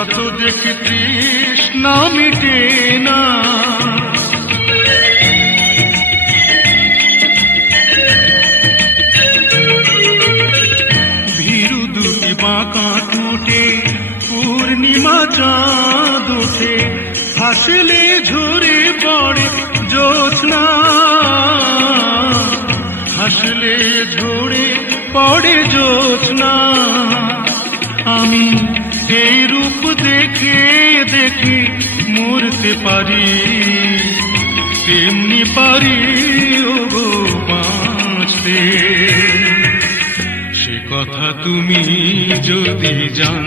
যত দেখি তৃষ্ণা মিটে না। ভীরু দুটি বাঁকা টুটে পূর্ণিমা চাঁদ ওঠে, হাসলে ঝরে পড়ে জ্যোৎস্না, হাসলে ঝরে পড়ে জ্যোৎস্না। আমি এই রূপ দেখে দেখে মরতে পারি, তেমনি পারি ওগো বাঁচতে। সে কথা তুমি যদি জান।